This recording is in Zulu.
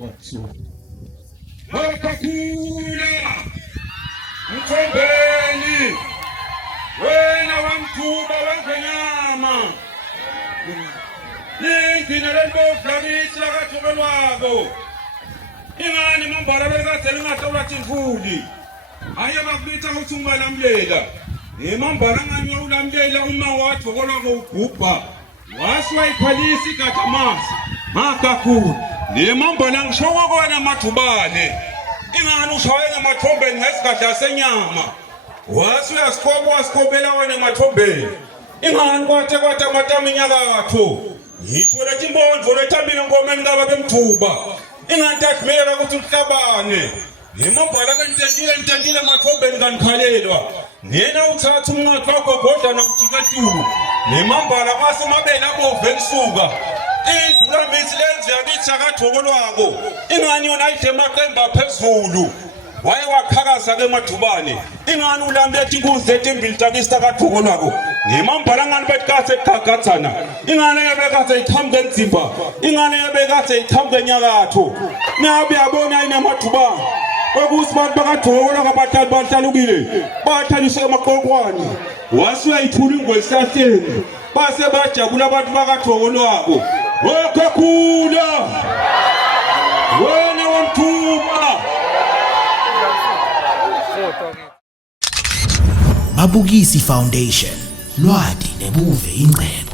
wathu Wakakula Mthombeni wena wamthuba wengenyama Ningina leliboflakisi lakathobelwako Ingani mambala bekade lingahlawula imfuli Haye bakubitha ukuthi ungalamlela Imambala ngani ulamlela uma wathi okolwako ugubha Wasiwayiphalisa igatamasi Makakhulu Imambala ngisho kona mathubane Ingani ushaye ngamathombeni ngesikhathi senyama Wasikobela wena emathombeni Ingani kwathe amatama inyakatho Yisho lethi imbondvo lethambile ngomeni ngaba bemthuba Ingani takumela ukuthi uhlabane Imambala ngentendile emathombeni kanikhalelwa Nena uthatha umnqathu wakho godla nakujiketulu Nemambala masemabeni above elisuka Idlula mithi lenze yakithi akathokolwako Ingani yona ayidle emaqembu aphezulu Waye wakhakaza ke emadubane Ingani ulambethi inkunzi etimbili takisi takathokolwako Nemambala ngani bethi egagathana Ingani yebekade iqhamuke enzimba Ingani yebekade iqhamuke enyakatho Nabe yabona inamadubane Okusi bantu bakathokolwako bahlukile bathaliswe emaqoqwane Wasuyayithula ingwesihlahleni base bajabula abantu bakathokolwako Wakakula wena wamthuba Mabukisi Foundation lwadi nebuve ingcebo